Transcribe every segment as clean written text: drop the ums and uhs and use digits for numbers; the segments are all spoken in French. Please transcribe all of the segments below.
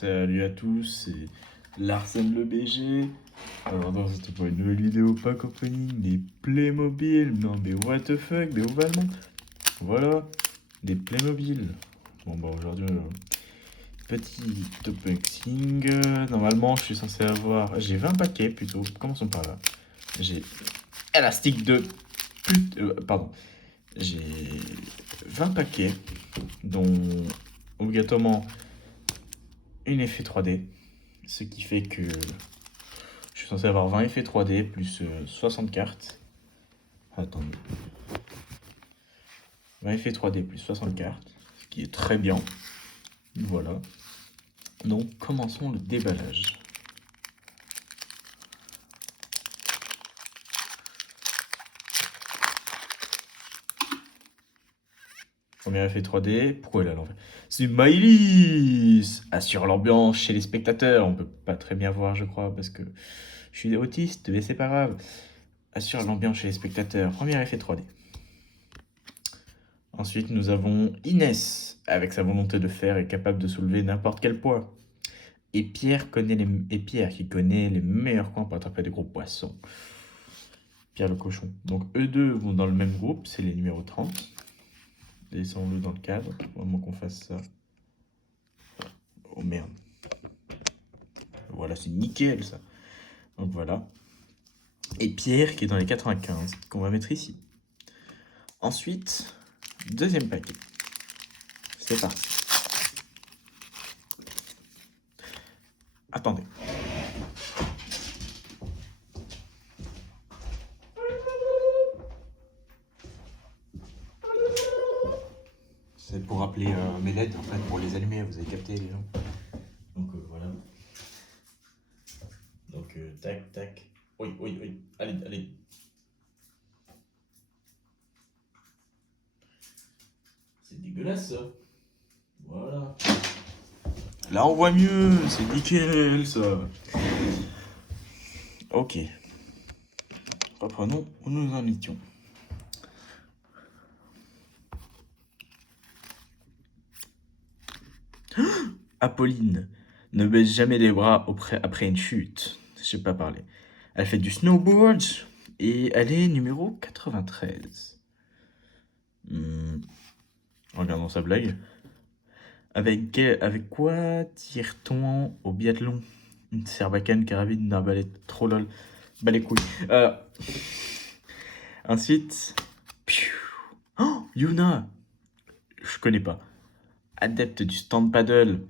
Salut à tous, c'est Larsen le BG. Alors dans cette une nouvelle vidéo pack opening des Playmobil. Non mais what the fuck, mais ovalement. Voilà, des Playmobil. Bon bah aujourd'hui, petit unboxing. Normalement je suis censé avoir... J'ai 20 paquets plutôt, commençons par là. J'ai élastique de... pardon. J'ai 20 paquets, dont obligatoirement une effet 3D. Ce qui fait que je suis censé avoir 20 effets 3D plus 60 cartes. Attendez. 20 effets 3D plus 60 cartes, ce qui est très bien. Voilà. Donc commençons le déballage. Premier effet 3D, pourquoi elle est à l'envers? C'est Maïlis! Assure l'ambiance chez les spectateurs. On peut pas très bien voir, je crois, parce que je suis autiste, mais c'est pas grave. Assure l'ambiance chez les spectateurs. Premier effet 3D. Ensuite, nous avons Inès, avec sa volonté de faire, est capable de soulever n'importe quel poids. Et Pierre qui connaît les meilleurs coins pour attraper des gros poissons. Pierre le cochon. Donc eux deux vont dans le même groupe, c'est les numéros 30. Laissons-le dans le cadre, au moment qu'on fasse ça. Oh merde. Voilà, c'est nickel ça. Donc voilà. Et Pierre qui est dans les 95, qu'on va mettre ici. Ensuite, deuxième paquet. C'est parti. Attendez. C'est pour appeler mes LED, en fait, pour les allumer, vous avez capté les gens. Donc voilà. Donc tac, tac. Oui, oui, oui. Allez, allez. C'est dégueulasse ça. Voilà. Là on voit mieux, c'est nickel ça. Ok. Reprenons où nous en étions. Apolline ne baisse jamais les bras après une chute. Je sais pas parler. Elle fait du snowboard et elle est numéro 93. Regardons sa blague. Avec quoi tire-t-on au biathlon? Une serbacane carabine d'un balai trop lol. Bah les couilles. Ensuite. Oh, Yuna! Je connais pas. Adepte du stand paddle.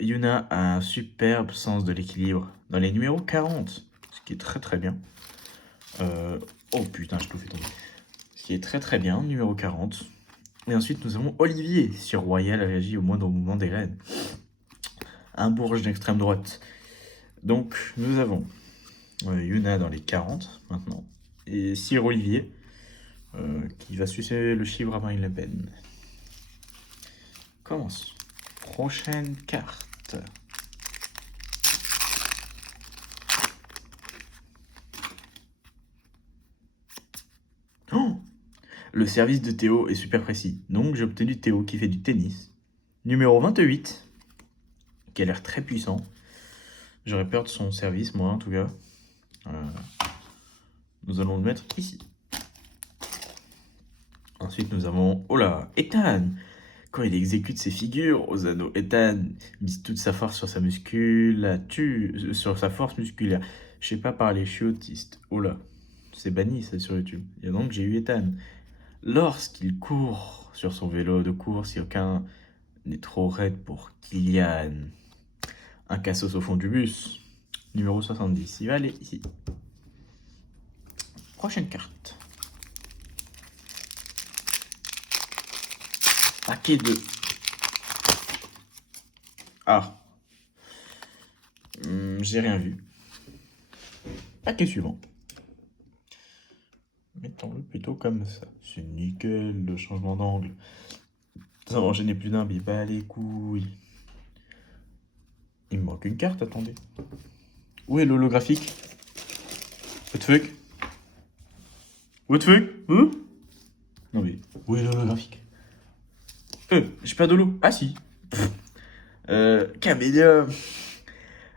Yuna a un superbe sens de l'équilibre dans les numéros 40, ce qui est très très bien. Oh putain, je tout fait tomber. Ce qui est très très bien, numéro 40. Et ensuite, nous avons Olivier. Sur Royal réagit au moindre mouvement des reines. Un bourge d'extrême droite. Donc, nous avons Yuna dans les 40 maintenant. Et Sir Olivier, qui va sucer le chibre à Marine Le Pen. Commence. Prochaine carte. Oh! Le service de Théo est super précis. Donc j'ai obtenu Théo qui fait du tennis. Numéro 28, qui a l'air très puissant. J'aurais peur de son service, moi en tout cas. Nous allons le mettre ici. Ensuite nous avons... Oh là, Ethan! Quand il exécute ses figures aux anneaux, Ethan mise toute sa force sur sa sur sa force musculaire. Je sais pas parler, je suis autiste. Oh là, c'est banni ça sur YouTube. Et donc j'ai eu Ethan. Lorsqu'il court sur son vélo de course, si aucun n'est trop raide pour Kylian. Un cassos au fond du bus. Numéro 70. Il va aller ici. Prochaine carte. Paquet de... Ah. J'ai rien vu. Paquet suivant. Mettons-le plutôt comme ça. C'est nickel, le changement d'angle. Ça va enchaîner plus d'un, mais pas les couilles. Il me manque une carte, attendez. Où est l'holographique? What the fuck? What the fuck? Hein? Non mais, où est l'holographique? J'ai pas d'holo. Ah si. Camélia,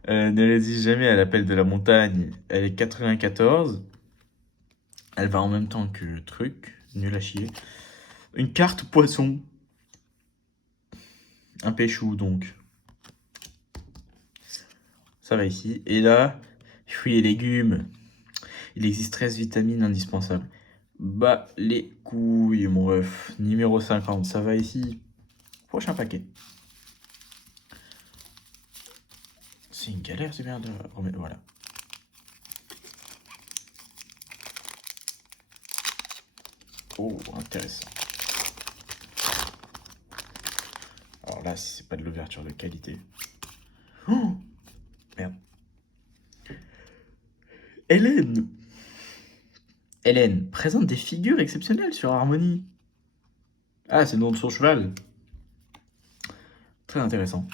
ne résiste jamais à l'appel de la montagne. Elle est 94. Elle va en même temps que truc. Nul à chier. Une carte poisson. Un pêchou donc. Ça va ici. Et là, fruits et légumes. Il existe 13 vitamines indispensables. Bah les couilles mon ref. Numéro 50, ça va ici. Prochain paquet. C'est une galère, c'est bien de remettre. Voilà. Oh, intéressant. Alors là, si c'est pas de l'ouverture de qualité. Oh, merde. Hélène. Hélène présente des figures exceptionnelles sur Harmonie. Ah, c'est le nom de son cheval. Très intéressant.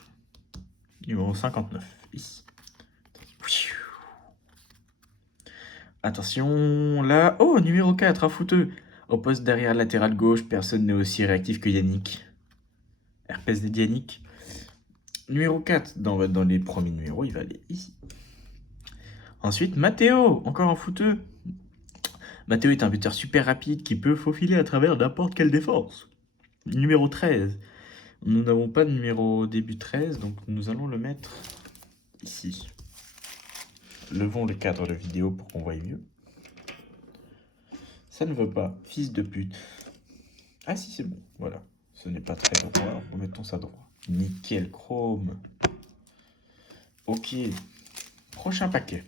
Numéro 59, ici. Attention, là. Oh, numéro 4, un fouteux. Au poste derrière latéral gauche, personne n'est aussi réactif que Yannick. Herpès de Yannick. Numéro 4, dans les premiers numéros, il va aller ici. Ensuite, Matteo, encore un fouteux. Matteo est un buteur super rapide qui peut faufiler à travers n'importe quelle défense. Numéro 13. Nous n'avons pas de numéro début 13, donc nous allons le mettre ici. Levons le cadre de vidéo pour qu'on voie mieux. Ça ne veut pas, fils de pute. Ah si, c'est bon, voilà. Ce n'est pas très droit, remettons ça droit. Nickel chrome. Ok, prochain paquet.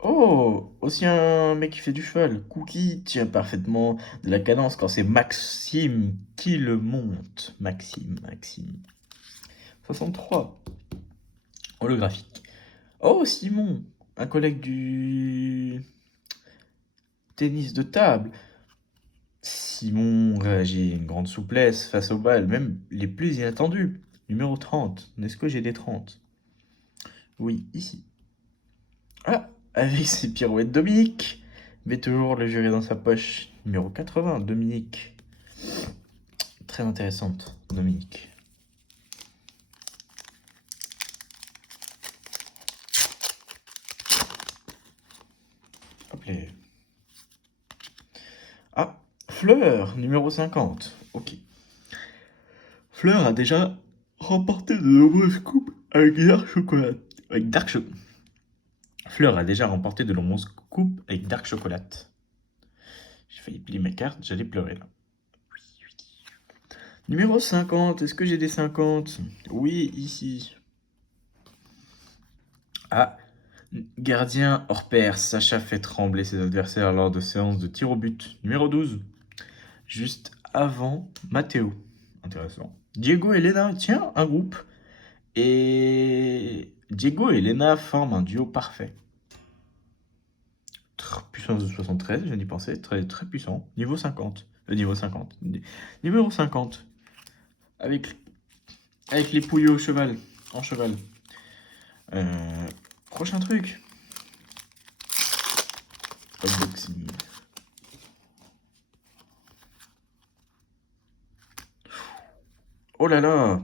Oh, aussi un mec qui fait du cheval. Cookie tient parfaitement de la cadence quand c'est Maxime qui le monte. Maxime. 63. Holographique. Oh, Simon, un collègue du tennis de table. Simon réagit une grande souplesse face aux balles, même les plus inattendues. Numéro 30. Est-ce que j'ai des 30? Oui, ici. Ah, avec ses pirouettes Dominique. Met toujours le jury dans sa poche. Numéro 80, Dominique. Très intéressante, Dominique. Hop là. Ah, Fleur, numéro 50. Ok. Fleur a déjà remporté de nombreuses coupes avec Dark Chocolat. Fleur a déjà remporté de nombreuses coupes avec Dark Chocolat. J'ai failli plier mes cartes, j'allais pleurer là. Numéro 50, est-ce que j'ai des 50? Oui, ici. Ah, gardien hors pair, Sacha fait trembler ses adversaires lors de séances de tir au but. Numéro 12, juste avant Matteo. Intéressant. Diego et Lena, tiens, un groupe. Et Diego et Lena forment un duo parfait. Puissance de 73, je viens d'y penser, très, très puissant. Niveau 50. Niveau 50. Numéro 50. Avec, avec les pouilles au cheval. En cheval. Prochain truc. Unboxing. Oh là là.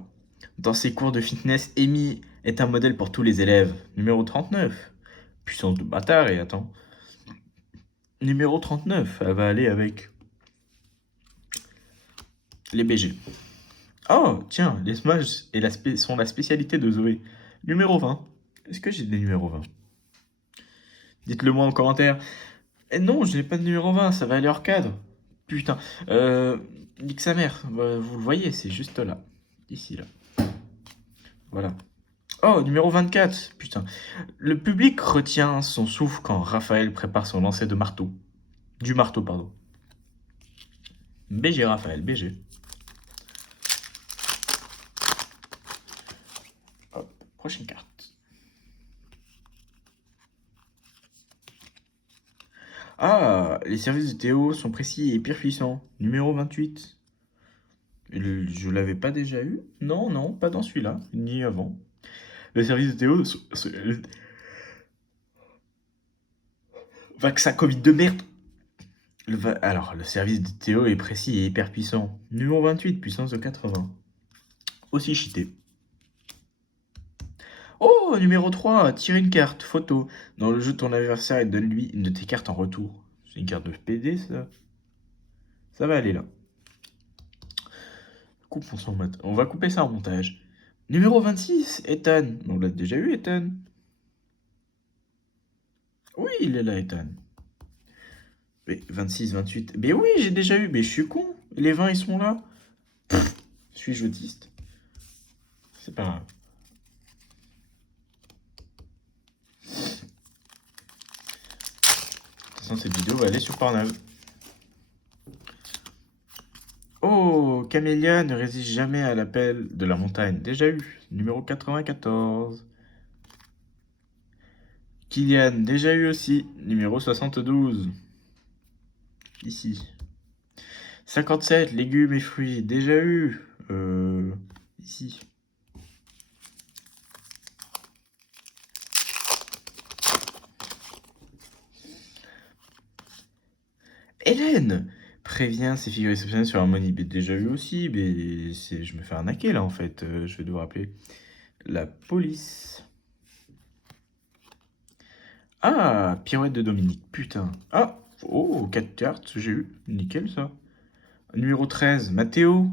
Dans ses cours de fitness, Amy est un modèle pour tous les élèves. Numéro 39. Puissance de bâtard et attends. Numéro 39. Elle va aller avec les BG. Oh, tiens, les Smash sont la spécialité de Zoé. Numéro 20. Est-ce que j'ai des numéros 20? Dites-le moi en commentaire. Eh non, je n'ai pas de numéro 20, ça va aller hors cadre. Putain. Nique sa mère. Bah, vous le voyez, c'est juste là. Ici, là. Voilà. Oh, numéro 24. Putain. Le public retient son souffle quand Raphaël prépare son lancer de marteau. Du marteau, pardon. BG Raphaël, BG. Hop, prochaine carte. Ah, les services de Théo sont précis et puissants. Numéro 28. Je l'avais pas déjà eu? Non, non, pas dans celui-là, ni avant. Les services de Théo vaccin Covid de merde. Alors, le service de Théo est précis et hyper puissant. Numéro 28, puissance de 80. Aussi cheaté. Oh, numéro 3, tire une carte, photo. Dans le jeu de ton adversaire et donne-lui une de tes cartes en retour. C'est une carte de PD, ça. Ça va aller là. On va couper ça en montage. Numéro 26, Ethan. On l'a déjà eu, Ethan. Oui, il est là, Ethan. Mais 26, 28. Mais oui, j'ai déjà eu. Mais je suis con. Les 20, ils sont là. Suis-je autiste? C'est pas grave. De toute façon, cette vidéo va aller sur Pornhub. Oh, Camélia ne résiste jamais à l'appel de la montagne. Déjà eu. Numéro 94. Kylian, déjà eu aussi. Numéro 72. Ici. 57, légumes et fruits. Déjà eu. Ici. Hélène prévient ses figures exceptionnelles sur Harmonie. Mais déjà eu aussi, mais je me fais arnaquer là en fait. Je vais devoir appeler la police. Ah, pirouette de Dominique, putain. Ah, oh, 4 cartes, j'ai eu. Nickel ça. Numéro 13, Mathéo.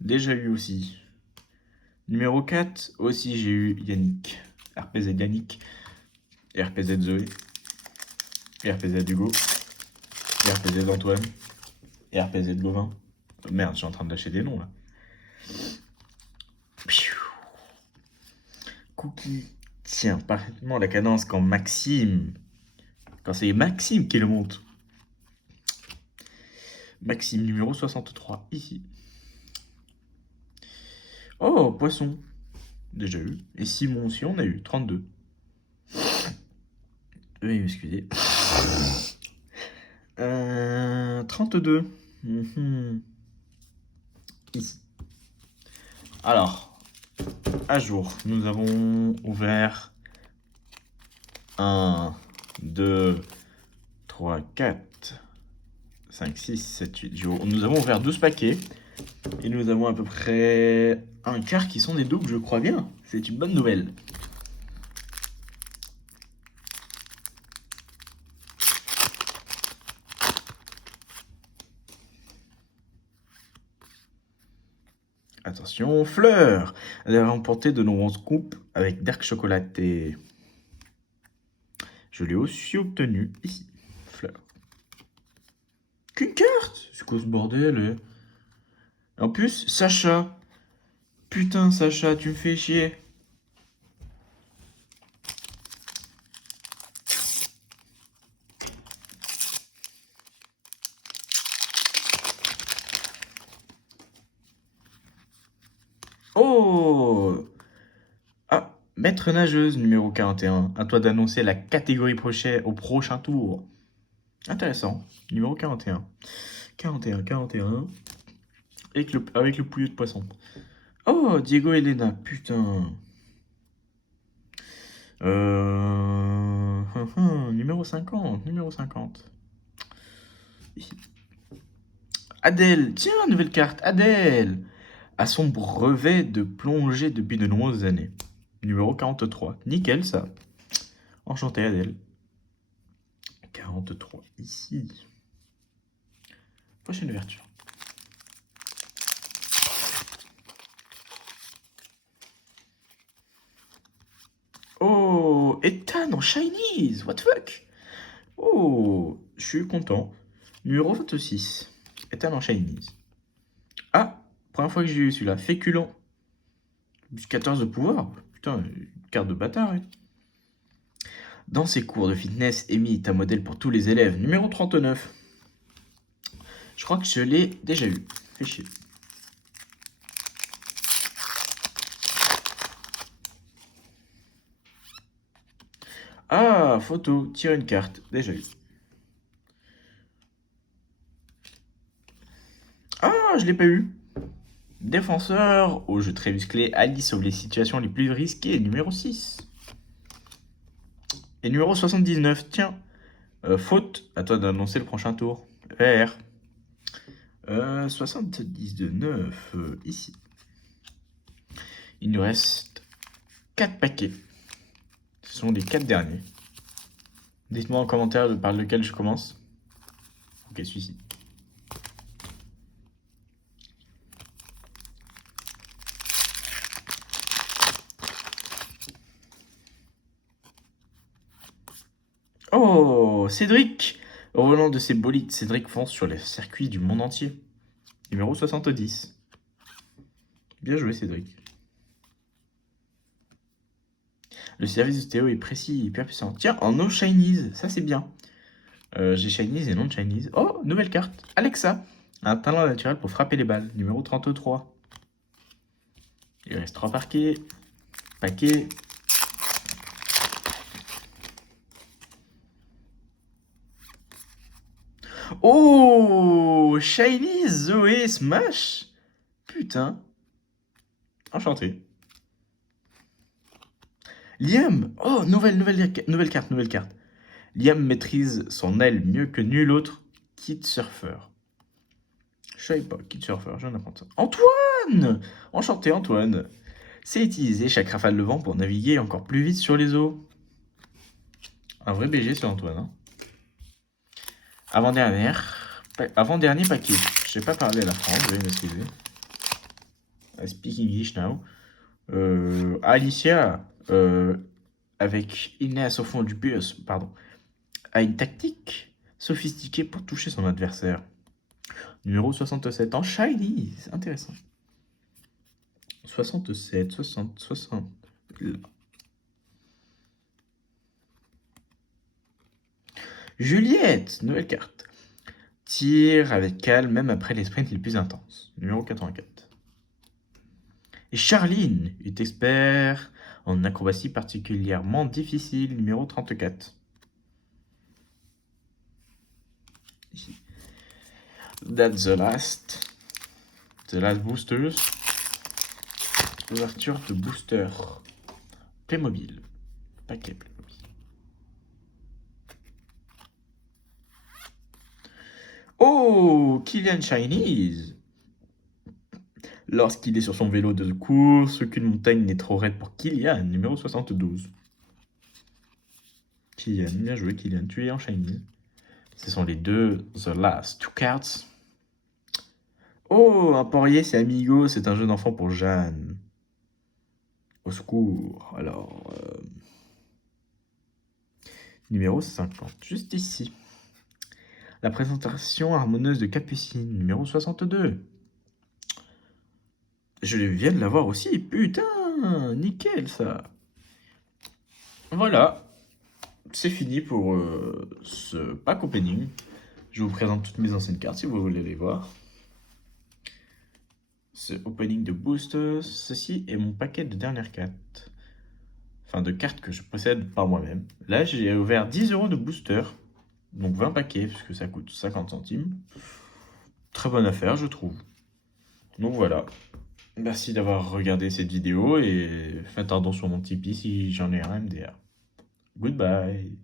Déjà eu aussi. Numéro 4, aussi j'ai eu Yannick. RPZ Yannick. RPZ Zoé. RPZ Hugo. RPZ Antoine. RPZ Gauvin. Merde, je suis en train de lâcher des noms là. Cookie tient parfaitement la cadence quand Maxime. Quand c'est Maxime qui le monte. Maxime numéro 63, ici. Oh, poisson. Déjà eu. Et Simon aussi, on a eu 32. Veuillez m'excuser. 32. Ici. Alors, à jour, nous avons ouvert 1, 2, 3, 4, 5, 6, 7, 8 jours. Nous avons ouvert 12 paquets. Et nous avons à peu près un quart qui sont des doubles, je crois bien. C'est une bonne nouvelle. Attention, Fleur. Elle a remporté de nombreuses coupes avec Dark Chocolaté. Je l'ai aussi obtenu ici. Fleur. Qu'une carte? C'est quoi ce bordel? En plus, Sacha. Putain, Sacha, tu me fais chier. Oh! Ah, maître nageuse numéro 41. À toi d'annoncer la catégorie au prochain tour. Intéressant. Numéro 41. 41, 41. Avec le poulet de poisson. Oh, Diego Elena, putain. Numéro 50, numéro 50. Ici. Adèle, tiens, nouvelle carte, Adèle. A son brevet de plongée depuis de nombreuses années. Numéro 43. Nickel, ça. Enchanté, Adèle. 43, ici. Prochaine ouverture. Oh, Ethan en Chinese, what the fuck? Oh, je suis content. Numéro 26. Ethan en Chinese. Ah, première fois que j'ai eu celui-là. Féculent. 14 de pouvoir. Putain, une carte de bâtard. Hein. Dans ses cours de fitness, Amy est un modèle pour tous les élèves. Numéro 39. Je crois que je l'ai déjà eu. Fais chier. Ah, photo. Tire une carte. Déjà eu. Ah, je l'ai pas eu. Défenseur, au jeu très musclé, Ali sauve les situations les plus risquées, numéro 6. Et numéro 79, tiens, Faute, à toi d'annoncer le prochain tour. Vert. 70 de 9, ici. Il nous reste 4 paquets. Ce sont les 4 derniers. Dites-moi en commentaire par lequel je commence. Ok, celui-ci. Oh, Cédric! Au volant de ses bolides, Cédric fonce sur les circuits du monde entier. Numéro 70. Bien joué, Cédric. Le service de Théo est précis et hyper puissant. Tiens, en no Chinese, ça c'est bien. J'ai Chinese et non Chinese. Oh, nouvelle carte. Alexa. Un talent naturel pour frapper les balles. Numéro 33. Il reste 3 paquets. Paquet. Oh, Chinese, Zoé, Smash. Putain. Enchanté. Liam. Oh, nouvelle carte. Liam maîtrise son aile mieux que nul autre. Kid Surfer. Je savais pas, Kid Surfer, je viens d'apprendre ça. Antoine! Enchanté, Antoine. C'est utiliser chaque rafale de vent pour naviguer encore plus vite sur les eaux. Un vrai BG sur Antoine. Hein. Avant-dernier paquet. Je sais pas parler à la France, veuillez m'excuser. I speak English now. Alicia, avec Inès au fond du bus, a une tactique sophistiquée pour toucher son adversaire. Numéro 67 en shiny, c'est intéressant. 67, 60. Là. Juliette, nouvelle carte. Tire avec calme, même après les sprints les plus intenses. Numéro 84. Et Charline est expert en acrobatie particulièrement difficile. Numéro 34. Ici. That's the last boosters. Ouverture de booster. Playmobil. Paquet Playmobil. Oh, Kylian Chinese. Lorsqu'il est sur son vélo de course, aucune montagne n'est trop raide pour Kylian. Numéro 72. Kylian, bien joué Kylian, tu es en Chinese. Ce sont les deux The Last Two Cards. Oh, un Poirier, c'est Amigo, c'est un jeu d'enfant pour Jeanne. Au secours. Alors, numéro 50, juste ici. La présentation harmonieuse de Capucine, numéro 62. Je viens de l'avoir aussi, putain, nickel ça. Voilà, c'est fini pour ce pack opening. Je vous présente toutes mes anciennes cartes si vous voulez les voir. Ce opening de boosters, ceci est mon paquet de dernières cartes. Enfin, de cartes que je possède par moi-même. Là, j'ai ouvert 10 € de booster. Donc 20 paquets, puisque ça coûte 50 centimes. Très bonne affaire, je trouve. Donc voilà. Merci d'avoir regardé cette vidéo et faites un don sur mon Tipeee si j'en ai un MDR. Goodbye.